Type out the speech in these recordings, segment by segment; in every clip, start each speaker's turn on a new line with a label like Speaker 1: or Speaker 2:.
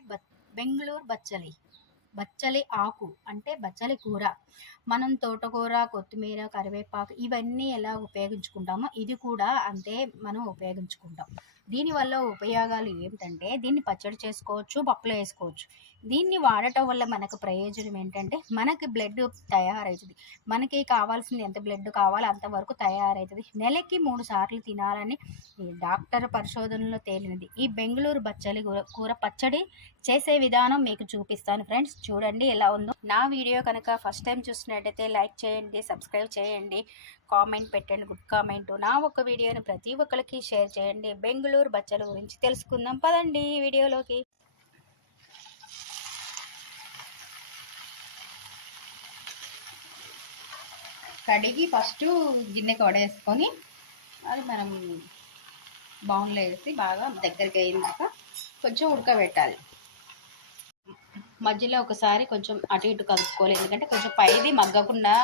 Speaker 1: బెంగళూరి బెంగళూరు బచ్చలి. బచ్చలి ఆకు అంటే బచ్చలి కూర. మనం తోటకూర కొత్తిమీర కరివేపాకు ఇవన్నీ ఎలా ఉపయోగించుకుంటామో ఇది కూడా అంతే మనం ఉపయోగించుకుంటాం. దీనివల్ల ఉపయోగాలు ఏమిటంటే దీన్ని పచ్చడి చేసుకోవచ్చు పప్పులో వేసుకోవచ్చు. దీన్ని వాడటం వల్ల మనకు ప్రయోజనం ఏంటంటే మనకి బ్లడ్ తయారవుతుంది. మనకి కావాల్సింది ఎంత బ్లడ్ కావాలో అంతవరకు తయారవుతుంది. నెలకి మూడు సార్లు తినాలని డాక్టర్ పరిశోధనలో తేలినది ఈ బెంగళూరు బచ్చలి కూర పచ్చడి చేసే విధానం మీకు చూపిస్తాను ఫ్రెండ్స్. చూడండి ఎలా ఉందో. నా వీడియో కనుక ఫస్ట్ టైం చూసినట్టయితే లైక్ చేయండి సబ్స్క్రైబ్ చేయండి కామెంట్ పెట్టండి గుడ్ కామెంట్. నా ఒక్క వీడియోని ప్రతి ఒక్కరికి షేర్ చేయండి. బెంగళూరు బచ్చల గురించి తెలుసుకుందాం. పదండి ఈ వీడియోలోకి. కడిగి ఫస్ట్ గిన్నెకి వడేసుకొని అది మనం బౌన్లో వేసి బాగా దగ్గరికి అయినాక కొంచెం ఉడకబెట్టాలి. మధ్యలో ఒకసారి కొంచెం అటు ఇటు కలుపుకోవాలి. ఎందుకంటే కొంచెం పైది మగ్గకుండా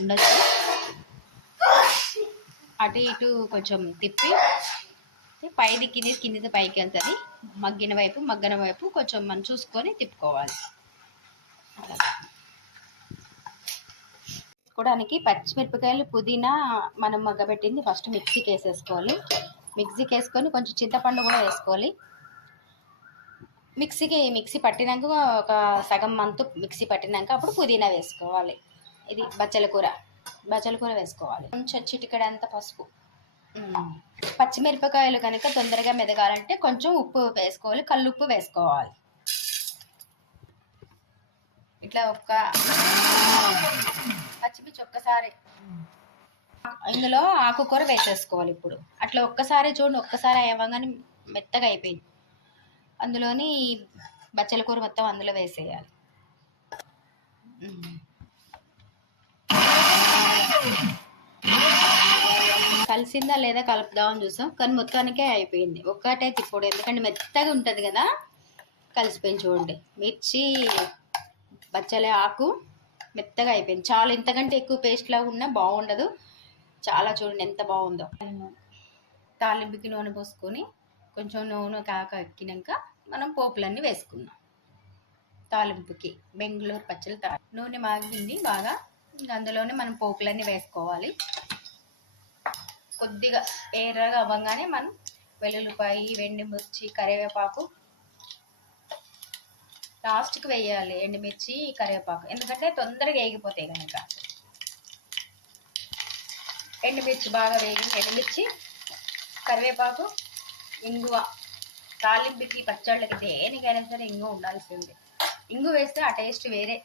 Speaker 1: ఉండొచ్చు. అటు ఇటు కొంచెం తిప్పి పైది కింది కిందిది పైకి వెళ్తుంది. మగ్గిన వైపు మగ్గన వైపు కొంచెం మనం చూసుకొని తిప్పుకోవాలి. వేసుకోవడానికి పచ్చిమిరపకాయలు పుదీనా మనం మగ్గబెట్టింది ఫస్ట్ మిక్సీకి వేసేసుకోవాలి మిక్సీకి వేసుకొని కొంచెం చింతపండు కూడా వేసుకోవాలి. మిక్సీకి మిక్సీ పట్టినాక ఒక సగం మంతు మిక్సీ పట్టినాక అప్పుడు పుదీనా వేసుకోవాలి. ఇది బచ్చల కూర. బచ్చల కూర వేసుకోవాలి. కొంచెం చిటికడంత పసుపు. పచ్చిమిరపకాయలు కనుక తొందరగా మెదగాలంటే కొంచెం ఉప్పు వేసుకోవాలి. కల్లుప్పు వేసుకోవాలి. ఇట్లా ఒక్క పచ్చిమిర్చి ఒక్కసారి ఇందులో ఆకుకూర వేసేసుకోవాలి ఇప్పుడు. అట్లా ఒక్కసారి చూడండి ఒక్కసారి అవ్వగానే మెత్తగా అయిపోయింది. అందులోని బచ్చల కూర మొత్తం అందులో వేసేయాలి. కలిసిందా లేదా కలుపుదామని చూసాం కానీ మొత్తానికే అయిపోయింది. ఒక్కటే తిప్పుడు ఎందుకంటే మెత్తగా ఉంటుంది కదా కలిసిపోయింది చూడండి. మిర్చి బచ్చలే ఆకు మెత్తగా అయిపోయింది. చాలా ఇంతకంటే ఎక్కువ పేస్ట్ లాగా ఉన్నా బాగుండదు. చాలా చూడండి ఎంత బాగుందో. తాలింపుకి నూనె పోసుకొని కొంచెం నూనె కాక ఎక్కినాక మనం పోపులన్నీ వేసుకుందాం. తాలింపుకి బెంగళూరు పచ్చడి తా నూనె మాగింది బాగా ఇంకా అందులోనే మనం పోపులన్నీ వేసుకోవాలి. కొద్దిగా ఎర్రగా అవ్వగానే మనం వెల్లుల్లిపాయి వెండిమిర్చి కరివేపాకు లాస్ట్కి వేయాలి. ఎండుమిర్చి కరివేపాకు. ఎందుకంటే తొందరగా వేగిపోతాయి కనుక. ఎండుమిర్చి బాగా వేగింది ఎండుమిర్చి కరివేపాకు ఇంగువ. తాలింపుకి పచ్చళ్ళకి దేనికైనా సరే ఇంగు ఉండాల్సిందే. ఇంగు వేస్తే ఆ టేస్ట్ వేరే.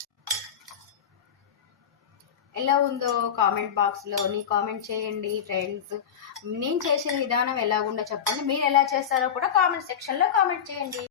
Speaker 1: ఎలా ఉందో కామెంట్ బాక్స్లో నీ కామెంట్ చేయండి ఫ్రెండ్స్. నేను చేసిన విధానం ఎలాగుందో చెప్పండి. మీరు ఎలా చేస్తారో కూడా కామెంట్ సెక్షన్లో కామెంట్ చేయండి.